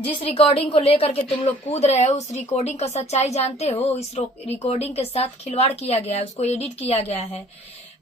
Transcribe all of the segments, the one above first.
जिस रिकॉर्डिंग को लेकर के तुम लोग कूद रहे हो उस रिकॉर्डिंग का सच्चाई जानते हो? इस रिकॉर्डिंग के साथ खिलवाड़ किया गया है, उसको एडिट किया गया है,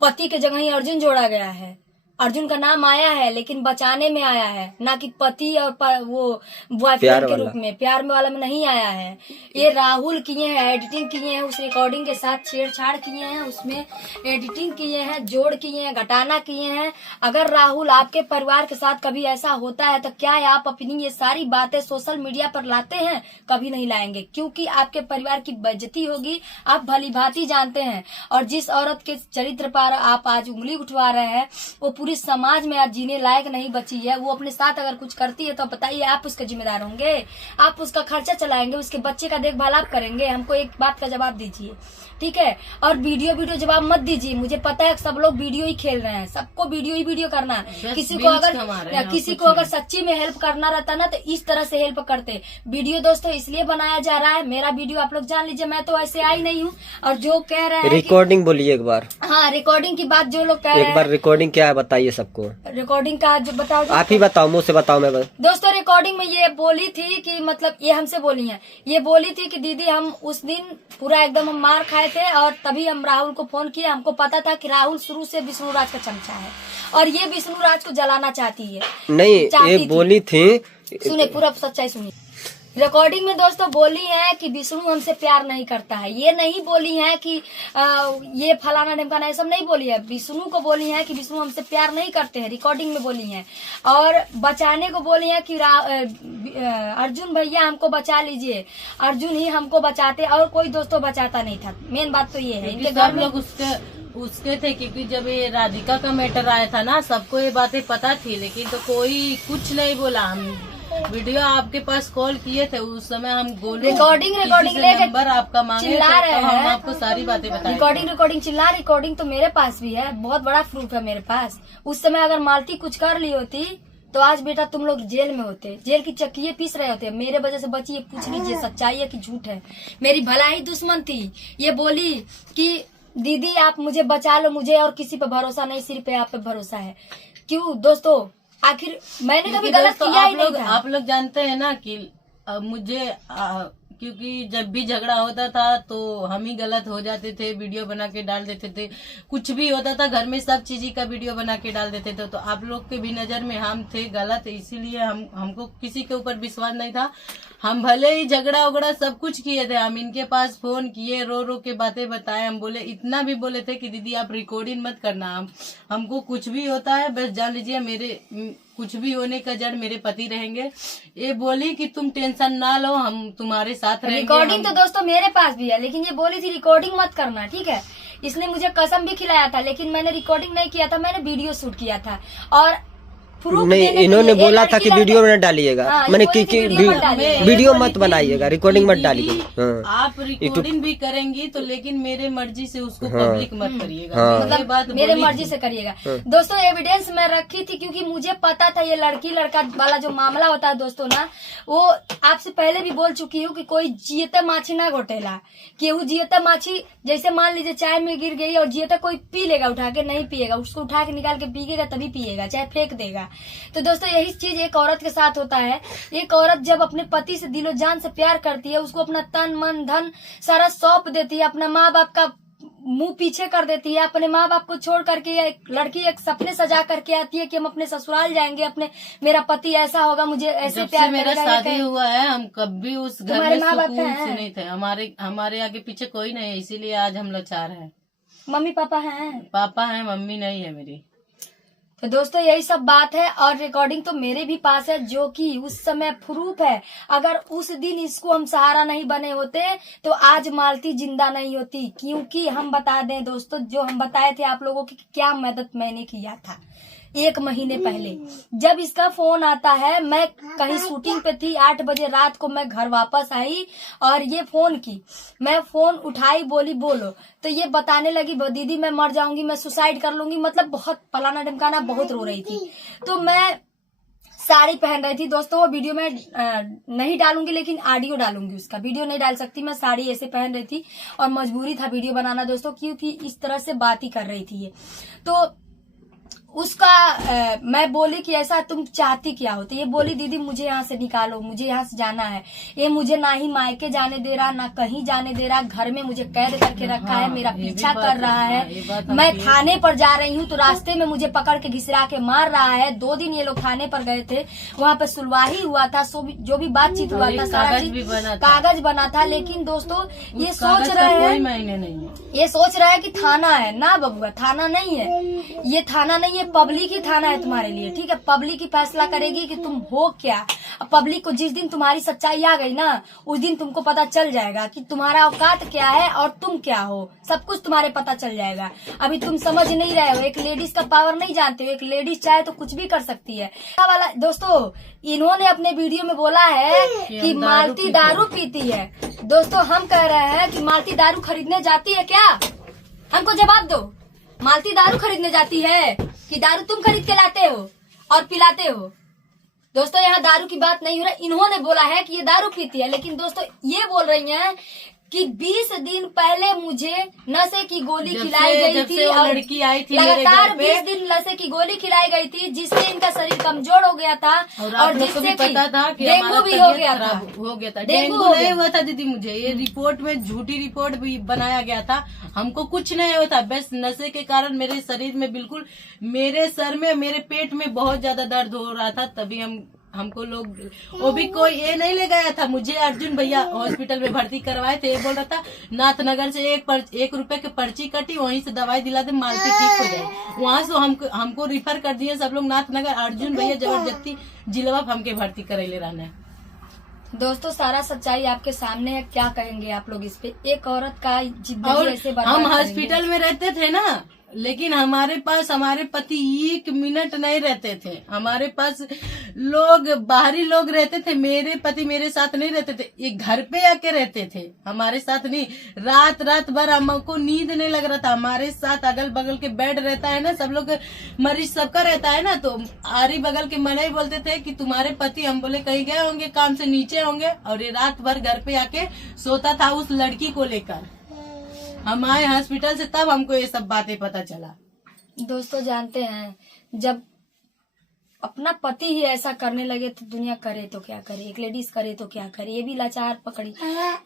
पति के जगह ही अर्जुन जोड़ा गया है। अर्जुन का नाम आया है लेकिन बचाने में आया है, ना कि पति और वो बॉयफ्रेंड के रूप में, प्यार में वाला में नहीं आया है। ये राहुल किए हैं, एडिटिंग किए हैं, उस रिकॉर्डिंग के साथ छेड़छाड़ किए हैं, उसमें एडिटिंग किए हैं, जोड़ किए हैं, घटाना किए हैं। अगर राहुल आपके परिवार के साथ कभी ऐसा होता है तो क्या आप अपनी ये सारी बातें सोशल मीडिया पर लाते हैं? कभी नहीं लाएंगे, क्योंकि आपके परिवार की बेइज्जती होगी, आप भली भांति जानते हैं। और जिस औरत के चरित्र पर आप आज उंगली उठवा रहे हैं वो पूरी समाज में आज जीने लायक नहीं बची है। वो अपने साथ अगर कुछ करती है तो बताइए आप उसके जिम्मेदार होंगे? आप उसका खर्चा चलाएंगे, उसके बच्चे का देखभाल आप करेंगे? हमको एक बात का जवाब दीजिए, ठीक है? और वीडियो जवाब मत दीजिए। मुझे पता है सब लोग वीडियो ही खेल रहे हैं, सबको वीडियो करना है। किसी को अगर सच्ची में हेल्प करना रहता ना तो इस तरह से हेल्प करते। वीडियो दोस्तों इसलिए बनाया जा रहा है, मेरा वीडियो आप लोग जान लीजिए, मैं तो ऐसे आई नहीं हूँ। और जो कह रहे हैं रिकॉर्डिंग बोलिए एक बार। हाँ, रिकॉर्डिंग की बात जो लोग कह रहे हैं, एक बार रिकॉर्डिंग क्या है बताइए सबको। रिकॉर्डिंग का जो बताओ, आप ही बताओ, मुँह से बताओ। मैं दोस्तों रिकॉर्डिंग में ये बोली थी कि मतलब ये हमसे बोली है, ये बोली थी कि दीदी हम उस दिन पूरा एकदम हम मार खाए थे और तभी हम राहुल को फोन किया। हमको पता था कि राहुल शुरू से विष्णु राज का चमचा है और ये विष्णु राज को जलाना चाहती है। नहीं, ये बोली थी, सुने पूरा सच्चाई सुनिए। रिकॉर्डिंग में दोस्तों बोली है कि विष्णु हमसे प्यार नहीं करता है। ये नहीं बोली है कि ये फलाना ढिमकाना, ये सब नहीं बोली है। विष्णु को बोली है कि विष्णु हमसे प्यार नहीं करते हैं, रिकॉर्डिंग में बोली है। और बचाने को बोली है कि अर्जुन भैया हमको बचा लीजिए, अर्जुन ही हमको बचाते और कोई दोस्तों बचाता नहीं था। मेन बात तो ये है, इनके घर में उसके थे, क्योंकि जब ये राधिका का मैटर आया था ना सबको ये बातें पता थी, लेकिन तो कोई कुछ नहीं बोला। हम वीडियो आपके पास कॉल किए थे उस समय, हम रिकॉर्डिंग लेके नंबर आपका मांगे थे, तो हम आपको सारी बातें बताए। रिकॉर्डिंग तो मेरे पास भी है, बहुत बड़ा प्रूफ है मेरे पास। उस समय अगर मालती कुछ कर ली होती तो आज बेटा तुम लोग जेल में होते, जेल की चक्कियां पीस रहे होते। मेरे वजह से बची, ये पूछ लीजिए सच्चाई है कि झूठ है। मेरी भलाई दुश्मन थी, ये बोली कि दीदी आप मुझे बचा लो, मुझे और किसी पे भरोसा नहीं, सिर्फ आप पे भरोसा है। क्यों दोस्तों? आखिर मैंने कभी गलत किया ही नहीं था। आप लोग जानते हैं ना कि मुझे क्योंकि जब भी झगड़ा होता था तो हम ही गलत हो जाते थे, वीडियो बना के डाल देते थे। कुछ भी होता था घर में सब चीज का वीडियो बना के डाल देते थे, तो आप लोग के भी नजर में हम थे गलत, इसीलिए हमको किसी के ऊपर विश्वास नहीं था। हम भले ही झगड़ा उगड़ा सब कुछ किए थे, हम इनके पास फोन किए, रो रो के बातें बताए। हम बोले, इतना भी बोले थे कि दीदी आप रिकॉर्डिंग मत करना, हमको कुछ भी होता है बस जान लीजिए मेरे कुछ भी होने का जड़ मेरे पति रहेंगे। ये बोली कि तुम टेंशन ना लो, हम तुम्हारे साथ रहेंगे। रिकॉर्डिंग तो दोस्तों मेरे पास भी है, लेकिन ये बोली थी रिकॉर्डिंग मत करना, ठीक है? इसने मुझे कसम भी खिलाया था, लेकिन मैंने रिकॉर्डिंग नहीं किया था, मैंने वीडियो शूट किया था। और नहीं, इन्होंने बोला था कि वीडियो में डालिएगा। मैंने वीडियो मत बनाइएगा, रिकॉर्डिंग मत डालिएगा। आप रिकॉर्डिंग भी करेंगी तो लेकिन मेरे मर्जी से उसको पब्लिक मत करिएगा, मतलब बात मेरे मर्जी से करिएगा। दोस्तों एविडेंस मैं रखी थी क्योंकि मुझे पता था ये लड़की लड़का वाला जो मामला होता है दोस्तों ना, वो आपसे पहले भी बोल चुकी हूँ कि कोई जियते माछी ना घोटेला। केहू जियते माछी, जैसे मान लीजिए चाय में गिर गई और जियते कोई पी लेगा, उठा के नहीं पिएगा, उसको उठा के निकाल के पीएगा तभी पिएगा, चाहे फेंक देगा। तो दोस्तों यही चीज एक औरत के साथ होता है। एक औरत जब अपने पति से दिलो जान से प्यार करती है, उसको अपना तन मन धन सारा सौंप देती है, अपना माँ बाप का मुंह पीछे कर देती है, अपने माँ बाप को छोड़ करके एक लड़की एक सपने सजा करके आती है कि हम अपने ससुराल जाएंगे, अपने मेरा पति ऐसा होगा, मुझे ऐसे प्यार करेगा। मेरा शादी हुआ है, हम कभी उस घर में सुकून से नहीं थे। हमारे आगे पीछे कोई नहीं है, इसीलिए आज हम लाचार हैं। मम्मी पापा हैं? पापा हैं, मम्मी नहीं है मेरी। तो दोस्तों यही सब बात है और रिकॉर्डिंग तो मेरे भी पास है, जो कि उस समय प्रूफ है। अगर उस दिन इसको हम सहारा नहीं बने होते तो आज मालती जिंदा नहीं होती। क्योंकि हम बता दें दोस्तों, जो हम बताए थे आप लोगों की क्या मदद मैंने किया था 1 महीने पहले। जब इसका फोन आता है, मैं कहीं शूटिंग पे थी, 8 बजे रात को मैं घर वापस आई और ये फोन की, मैं फोन उठाई, बोली बोलो, तो ये बताने लगी दीदी मैं मर जाऊंगी, मैं सुसाइड कर लूंगी, मतलब बहुत फलाना ढिमकाना, बहुत रो रही थी। तो मैं साड़ी पहन रही थी दोस्तों, वो वीडियो में नहीं डालूंगी लेकिन ऑडियो डालूंगी, उसका वीडियो नहीं डाल सकती। मैं साड़ी ऐसे पहन रही थी और मजबूरी था वीडियो बनाना दोस्तों, क्योंकि इस तरह से बात ही कर रही थी ये। तो उसका मैं बोली कि ऐसा तुम चाहती क्या हो, तो ये बोली दीदी मुझे यहाँ से निकालो, मुझे यहाँ से जाना है। ये मुझे ना ही मायके जाने दे रहा, ना कहीं जाने दे रहा, घर में मुझे कैद करके रखा है, मेरा पीछा कर रहा है। मैं थाने पर जा रही हूँ तो रास्ते में मुझे पकड़ के घिसरा के मार रहा है। 2 दिन ये लोग थाने पर गए थे, वहाँ पे सुलवाही हुआ था, जो भी बातचीत हुआ था सारा चीज कागज बना था। लेकिन दोस्तों ये सोच रहे हैं, ये सोच रहा है कि थाना है। ना बबुआ, थाना नहीं है, ये थाना नहीं है, पब्लिक ही थाना है तुम्हारे लिए, ठीक है। पब्लिक ही फैसला करेगी कि तुम हो क्या। पब्लिक को जिस दिन तुम्हारी सच्चाई आ गई ना, उस दिन तुमको पता चल जाएगा कि तुम्हारा औकात क्या है और तुम क्या हो। सब कुछ तुम्हारे पता चल जाएगा। अभी तुम समझ नहीं रहे हो, एक लेडीज का पावर नहीं जानते हो। एक लेडीज चाहे तो कुछ भी कर सकती है। वाला दोस्तों, इन्होंने अपने वीडियो में बोला है कि मालती दारू पीती है। दोस्तों हम कह रहे हैं कि मालती दारू खरीदने जाती है क्या? हमको जवाब दो। मालती दारू खरीदने जाती है कि दारू तुम खरीद के लाते हो और पिलाते हो? दोस्तों यहाँ दारू की बात नहीं हो रहा। इन्होंने बोला है कि ये दारू पीती है, लेकिन दोस्तों ये बोल रही हैं कि 20 दिन पहले मुझे नशे की गोली खिलाई गई थी और लड़की आई थी लगातार 20 दिन नशे की गोली खिलाई गई थी, जिससे इनका शरीर कमजोर हो गया था और जिससे पता था कि डेंगू भी हो गया था। डेंगू नहीं हुआ था दीदी मुझे, ये रिपोर्ट में झूठी रिपोर्ट भी बनाया गया था। हमको कुछ नहीं हुआ था, बस नशे के कारण मेरे शरीर में बिल्कुल, मेरे सर में, मेरे पेट में बहुत ज्यादा दर्द हो रहा था। तभी हमको लोग, वो भी कोई ये नहीं ले गया था, मुझे अर्जुन भैया हॉस्पिटल में भर्ती करवाए थे। ये बोल रहा था नाथनगर से 1 रुपए की पर्ची कटी, वहीं से दवाई दिला दे, मालती ठीक हो जाए। वहां से हमको रिफर कर दिए सब लोग नाथनगर। अर्जुन भैया जबरदस्ती जिलवा हमके भर्ती करे रहना है। दोस्तों सारा सच्चाई आपके सामने है, क्या कहेंगे आप लोग इस पे? एक औरत का जिंदगी ऐसे बर्बाद हम करेंगे। हॉस्पिटल में रहते थे ना, लेकिन हमारे पास हमारे पति 1 मिनट नहीं रहते थे। हमारे पास लोग, बाहरी लोग रहते थे, मेरे पति मेरे साथ नहीं रहते थे। ये घर पे आके रहते थे, हमारे साथ नहीं। रात भर हमको नींद नहीं लग रहा था। हमारे साथ अगल बगल के बेड रहता है ना, सब लोग मरीज सबका रहता है ना, तो आरी बगल के मने बोलते थे कि तुम्हारे पति, हम बोले कहीं गए होंगे, काम से नीचे होंगे। और ये रात भर घर पे आके सोता था उस लड़की को लेकर। हम आए हॉस्पिटल से, तब हमको ये सब बातें पता चला। दोस्तों जानते हैं, जब अपना पति ही ऐसा करने लगे तो दुनिया करे तो क्या करे, एक लेडीज करे तो क्या करे। ये भी लाचार पकड़ी,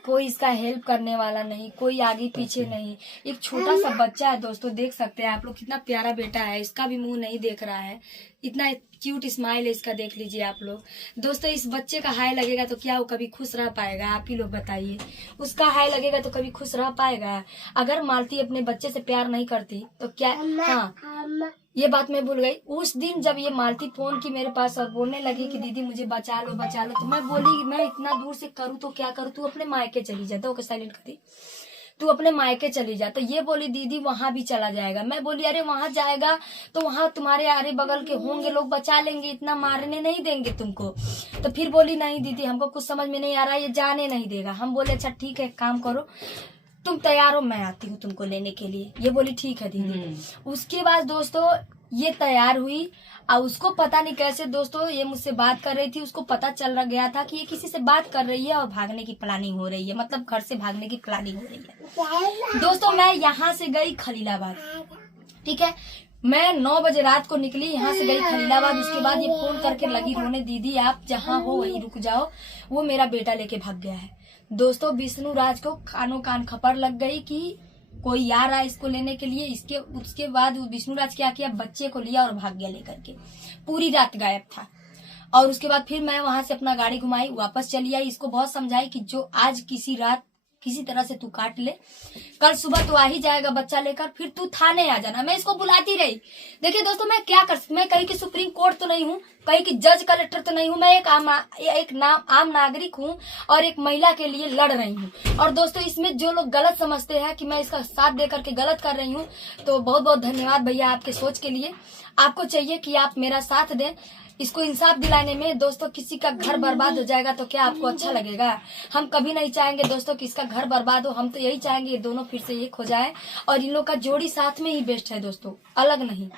कोई इसका हेल्प करने वाला नहीं, कोई आगे पीछे नहीं। एक छोटा सा बच्चा है दोस्तों, देख सकते हैं आप लोग, कितना प्यारा बेटा है। इसका भी मुंह नहीं देख रहा है, इतना क्यूट स्माइल है इसका, देख लीजिए आप लोग। दोस्तों इस बच्चे का हाय लगेगा तो क्या वो कभी खुश रह पाएगा? आप ही लोग बताइए। उसका हाय लगेगा तो कभी खुश रह पाएगा? अगर मालती अपने बच्चे से प्यार नहीं करती तो क्या? हाँ, ये बात मैं भूल गई। उस दिन जब ये मालती फोन की मेरे पास और बोलने लगी कि दीदी मुझे बचा लो बचा लो, तो मैं बोली मैं इतना दूर से करूँ तो क्या करूँ, तू अपने मायके चली जा। तो साइलेंट कर दी, तू अपने मायके चली जा। तो ये बोली दीदी वहां भी चला जाएगा। मैं बोली अरे वहां जाएगा तो वहां तुम्हारे आरे बगल के होंगे लोग, बचा लेंगे, इतना मारने नहीं देंगे तुमको। तो फिर बोली नहीं दीदी हमको कुछ समझ में नहीं आ रहा, ये जाने नहीं देगा। हम बोले अच्छा ठीक है, काम करो, तुम तैयार हो, मैं आती हूँ तुमको लेने के लिए। ये बोली ठीक है दीदी। उसके बाद दोस्तों ये तैयार हुई और उसको पता नहीं कैसे दोस्तों ये मुझसे बात कर रही थी, उसको पता चल गया था कि ये किसी से बात कर रही है और भागने की प्लानिंग हो रही है, मतलब घर से भागने की प्लानिंग हो रही है। दोस्तों मैं यहाँ से गई खलीलाबाद, ठीक है, मैं 9 बजे रात को निकली, यहाँ से गई खलीलाबाद। उसके बाद ये फोन करके लगी रोने, दीदी आप जहाँ हो वहीं रुक जाओ, वो मेरा बेटा लेके भाग गया है। दोस्तों विष्णु राज को कानों कान खबर लग गई कि कोई आ रहा है इसको लेने के लिए। उसके बाद विष्णु राज क्या किया, बच्चे को लिया और भाग गया लेकर के, पूरी रात गायब था। और उसके बाद फिर मैं वहां से अपना गाड़ी घुमाई, वापस चली आई। इसको बहुत समझाई कि जो आज किसी रात किसी तरह से तू काट ले, कल सुबह तो आ ही जाएगा बच्चा लेकर, फिर तू थाने आ जाना। मैं इसको बुलाती रही। देखिए दोस्तों मैं क्या कर सकती, मैं कहीं की सुप्रीम कोर्ट तो नहीं हूँ, कहीं की जज कलेक्टर तो नहीं हूँ, मैं एक आम नागरिक हूँ और एक महिला के लिए लड़ रही हूँ। और दोस्तों इसमें जो लोग गलत समझते हैं कि मैं इसका साथ दे करके गलत कर रही हूँ, तो बहुत बहुत धन्यवाद भैया आपके सोच के लिए। आपको चाहिए कि आप मेरा साथ दें इसको इंसाफ दिलाने में। दोस्तों किसी का घर बर्बाद हो जाएगा तो क्या आपको अच्छा लगेगा? हम कभी नहीं चाहेंगे दोस्तों कि इसका घर बर्बाद हो, हम तो यही चाहेंगे ये दोनों फिर से एक हो जाए और इन लोग का जोड़ी साथ में ही बेस्ट है दोस्तों, अलग नहीं।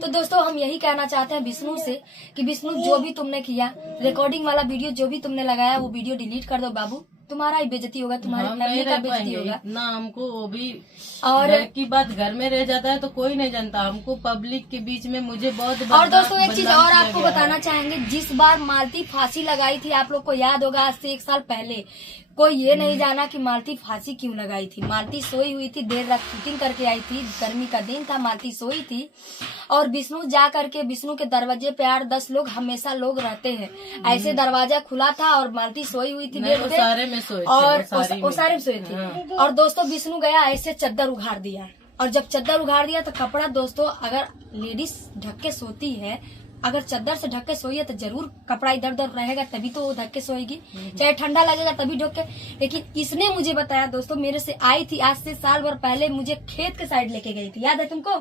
तो दोस्तों हम यही कहना चाहते हैं विष्णु से कि विष्णु जो भी तुमने किया, रिकॉर्डिंग वाला वीडियो जो भी तुमने लगाया वो वीडियो डिलीट कर दो बाबू, तुम्हारा ही बेइज्जती होगा, तुम्हारी हम फैमिली नहीं का रह बेइज्जती पाएंगे होगा। इतना, हमको वो भी और घर की बात घर में रह जाता है तो कोई नहीं जानता, हमको पब्लिक के बीच में मुझे बहुत और दोस्तों एक चीज बदनाम और किया आपको गया है। बताना चाहेंगे, जिस बार मालती फांसी लगाई थी, आप लोग को याद होगा आज से 1 साल पहले, कोई ये नहीं जाना कि मालती फांसी क्यों लगाई थी। मालती सोई हुई थी, देर रात शूटिंग करके आई थी, गर्मी का दिन था, मालती सोई थी और विष्णु जा करके, विष्णु के दरवाजे पे 8-10 लोग हमेशा लोग रहते हैं, ऐसे दरवाजा खुला था और मालती सोई हुई थी नहीं, बेड वो पे सारे में सोए थे, और वो सारे में। सोई थी। हाँ। और दोस्तों विष्णु गया ऐसे चद्दर उघाड़ दिया, और जब चद्दर उघाड़ दिया तो कपड़ा, दोस्तों अगर लेडीज ढक के सोती है, अगर चद्दर से ढक के सोई है तो जरूर कपड़ा इधर उधर रहेगा, तभी तो वो ढक के सोएगी, चाहे ठंडा लगेगा तभी ढक के। लेकिन इसने मुझे बताया दोस्तों, मेरे से आई थी आज से साल भर पहले, मुझे खेत के साइड लेके गई थी, याद है तुमको?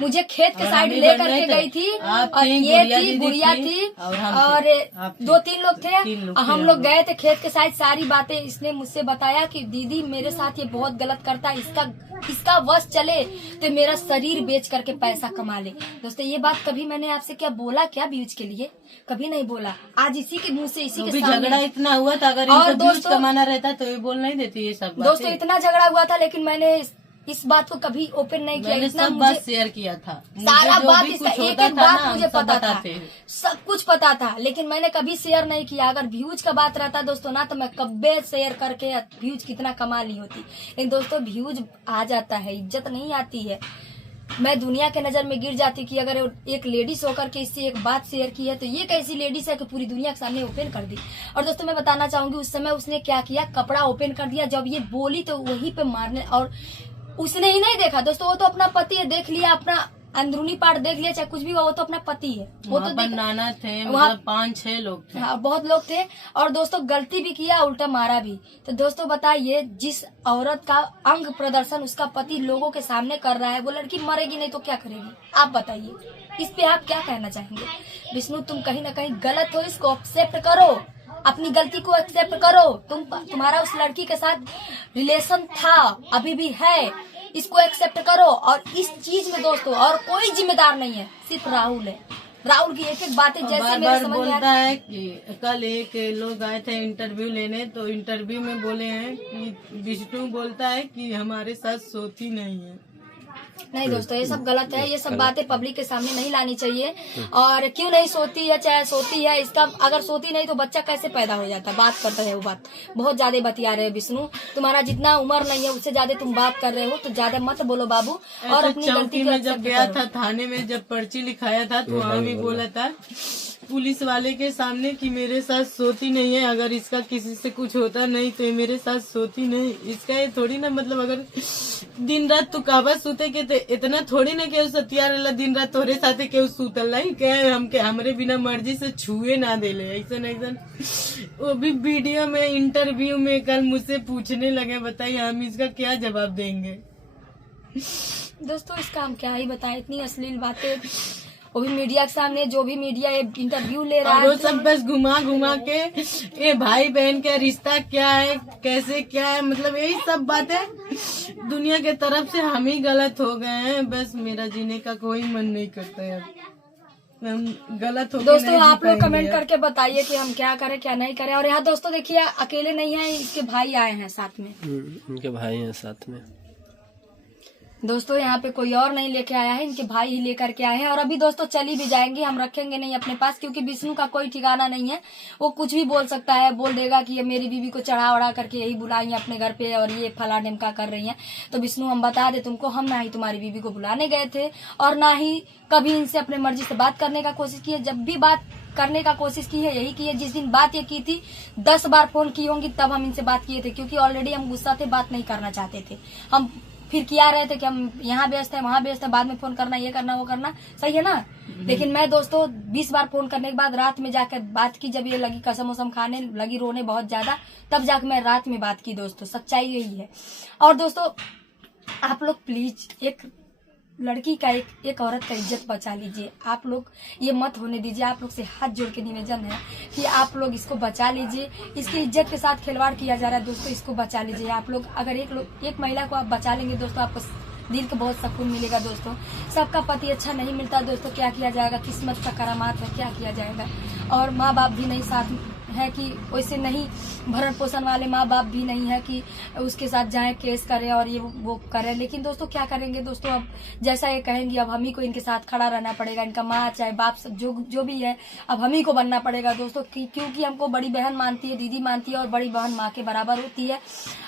मुझे खेत के और साइड हम भी ले बन करके रहे थे। गई थी, आप और थी, ये गुड़िया थी, दीदी गुड़िया थी, थी और हम और थे, आप थे। 2-3 लोग थे। 3 लोग हम थे लोग हम। गए थे खेत के साइड, सारी बातें इसने मुझसे बताया कि दीदी मेरे साथ ये बहुत गलत करता है, इसका वश चले तो मेरा शरीर बेच करके पैसा कमा ले। दोस्तों ये बात कभी मैंने आपसे क्या बोला क्या व्यूज के लिए? कभी नहीं बोला। आज इसी के मुंह से, इसी वो के भी सामने झगड़ा इतना हुआ था, अगर और इनको व्यूज दोस्तों- कमाना रहता तो ये बोल नहीं देती ये सब बातें। दोस्तों इतना झगड़ा हुआ था, लेकिन मैंने इस बात को कभी ओपन नहीं किया। मैंने इतना सब मुझे बात शेयर किया था, सारा मुझे जो बात भी इसका कुछ एक होता एक था बात ना, मुझे सब पता था, बताते। सब कुछ पता था, लेकिन मैंने कभी शेयर नहीं किया। अगर व्यूज का बात रहता दोस्तों ना, तो मैं कब्बे शेयर करके व्यूज कितना कमा ली होती। लेकिन दोस्तों व्यूज आ जाता है, इज्जत नहीं आती है। मैं दुनिया के नजर में गिर जाती कि अगर एक लेडीज होकर के इससे एक बात शेयर की है, तो ये कैसी लेडीज है कि पूरी दुनिया के सामने ओपन कर दी। और दोस्तों मैं बताना चाहूंगी, उस समय उसने क्या किया, कपड़ा ओपन कर दिया। जब ये बोली तो वहीं पे मारने, और उसने ही नहीं देखा दोस्तों, वो तो अपना पति है, देख लिया, अपना अंदरूनी पार्ट देख लिया, चाहे कुछ भी हुआ, वो तो अपना पति है, वो तो वहाँ पर देख। नाना थे, वहाँ- मतलब 5-6 लोग थे। हाँ, बहुत लोग थे। और दोस्तों गलती भी किया, उल्टा मारा भी। तो दोस्तों बताइए, जिस औरत का अंग प्रदर्शन उसका पति लोगों के सामने कर रहा है, वो लड़की मरेगी नहीं तो क्या करेगी? आप बताइए, इस पे आप क्या कहना चाहेंगे? विष्णु तुम कहीं ना कहीं गलत हो, इसको एक्सेप्ट करो, अपनी गलती को एक्सेप्ट करो। तुम्हारा उस लड़की के साथ रिलेशन था, अभी भी है, इसको एक्सेप्ट करो। और इस चीज में दोस्तों और कोई जिम्मेदार नहीं है, सिर्फ राहुल है। राहुल की एक एक बातें जैसे बार मेरे बार समझ में बोलता आ है कि कल एक लोग आए थे इंटरव्यू लेने, तो इंटरव्यू में बोले हैं कि विष्णु बोलता है कि हमारे साथ सोती नहीं है। नहीं दोस्तों, ये सब गलत है। ये सब बातें पब्लिक के सामने नहीं लानी चाहिए। और क्यों नहीं सोती है, चाहे सोती है, इसका अगर सोती नहीं तो बच्चा कैसे पैदा हो जाता? बात करते हैं वो बात, बहुत ज्यादा बतिया रहे हैं विष्णु। तुम्हारा जितना उम्र नहीं है उससे ज्यादा तुम बात कर रहे हो, तो ज्यादा मत बोलो बाबू। और ऐसे अपनी गलती चौकी को में जब accept गया करो। था, थाने में जब पर्ची लिखाया था, तो वहाँ भी बोला था पुलिस वाले के सामने कि मेरे साथ सोती नहीं है, अगर इसका किसी से कुछ होता नहीं तो ये मेरे साथ सोती नहीं। इसका ये थोड़ी ना मतलब, अगर दिन रात तू काबा सूते के ते इतना थोड़ी ना केहू सतिया रहेला, दिन रात तोरे साथे केहू सूतल नहीं के हम के हमरे बिना मर्जी से छुए ना देले। ऐसा वो भी वीडियो में, इंटरव्यू में कल मुझसे पूछने लगे, बताइए हम इसका क्या जवाब देंगे? दोस्तों इसका हम क्या ही बताएं, इतनी अश्लील बातें, वो भी मीडिया के सामने। जो भी मीडिया इंटरव्यू ले रहा और वो है, सब बस घुमा घुमा के ये भाई बहन का रिश्ता क्या है, कैसे क्या है, मतलब यही सब बातें दुनिया के तरफ से हम ही गलत हो गए हैं। बस मेरा जीने का कोई मन नहीं करता है, हम गलत हो गए। दोस्तों आप लोग कमेंट करके बताइए कि हम क्या करें क्या नहीं करें। और यहाँ दोस्तों देखिए, अकेले नहीं है, इसके भाई आए हैं साथ में। उनके भाई हैं साथ में। दोस्तों यहाँ पे कोई और नहीं लेके आया है, इनके भाई ही लेकर के आए हैं। और अभी दोस्तों चली भी जाएंगी, हम रखेंगे नहीं अपने पास, क्योंकि विष्णु का कोई ठिकाना नहीं है। वो कुछ भी बोल सकता है, बोल देगा कि ये मेरी बीवी को चढ़ा वढ़ा करके यही बुलाई है अपने घर पे, और ये फला ढिमका कर रही है। तो विष्णु हम बता दे तुमको, हम ना ही तुम्हारी बीवी को बुलाने गए थे, और ना ही कभी इनसे अपने मर्जी से बात करने का कोशिश की है। जब भी बात करने का कोशिश की है, यही की है जिस दिन बात ये की थी, 10 बार फोन की होंगी तब हम इनसे बात किए थे, क्योंकि ऑलरेडी हम गुस्सा थे, बात नहीं करना चाहते थे। हम फिर किया रहे थे कि हम यहाँ व्यस्त है, वहाँ व्यस्त है, बाद में फोन करना, ये करना, वो करना, सही है ना? लेकिन मैं दोस्तों 20 बार फोन करने के बाद रात में जाकर बात की, जब ये लगी कसम वसम खाने लगी, रोने बहुत ज्यादा, तब जाकर मैं रात में बात की। दोस्तों सच्चाई यही है। और दोस्तों आप लोग प्लीज एक लड़की का, एक औरत का इज्जत बचा लीजिए। आप लोग ये मत होने दीजिए। आप लोग से हाथ जोड़ के निवेदन है कि आप लोग इसको बचा लीजिए। इसकी इज्जत के साथ खिलवाड़ किया जा रहा है दोस्तों, इसको बचा लीजिए। आप लोग अगर एक महिला को आप बचा लेंगे दोस्तों, आपको दिल को बहुत सुकून मिलेगा। दोस्तों सबका पति अच्छा नहीं मिलता दोस्तों, क्या किया जाएगा, किस्मत का करामात है, क्या किया जाएगा। और माँ बाप भी नहीं साथ है कि वैसे नहीं, भरण पोषण वाले माँ बाप भी नहीं है कि उसके साथ जाएं केस करें और ये वो करें। लेकिन दोस्तों क्या करेंगे दोस्तों, अब जैसा ये कहेंगी अब हम ही को इनके साथ खड़ा रहना पड़ेगा। इनका माँ चाहे बाप जो भी है अब हम ही को बनना पड़ेगा दोस्तों, क्योंकि हमको बड़ी बहन मानती है, दीदी मानती है और बड़ी बहन माँ के बराबर होती है।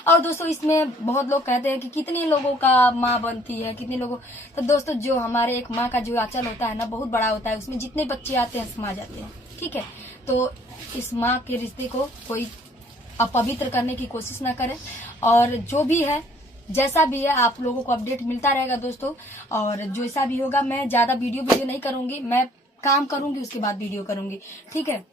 और दोस्तों इसमें बहुत लोग कहते हैं कि कितने लोगों का माँ बनती है, कितने लोगों, तो दोस्तों जो हमारे एक माँ का जो आंचल होता है ना बहुत बड़ा होता है, उसमें जितने बच्चे आते हैं समा जाते हैं। ठीक है, तो इस माँ के रिश्ते को कोई अपवित्र करने की कोशिश ना करें। और जो भी है जैसा भी है आप लोगों को अपडेट मिलता रहेगा दोस्तों। और जैसा भी होगा मैं ज्यादा वीडियो नहीं करूंगी, मैं काम करूंगी उसके बाद वीडियो करूंगी। ठीक है।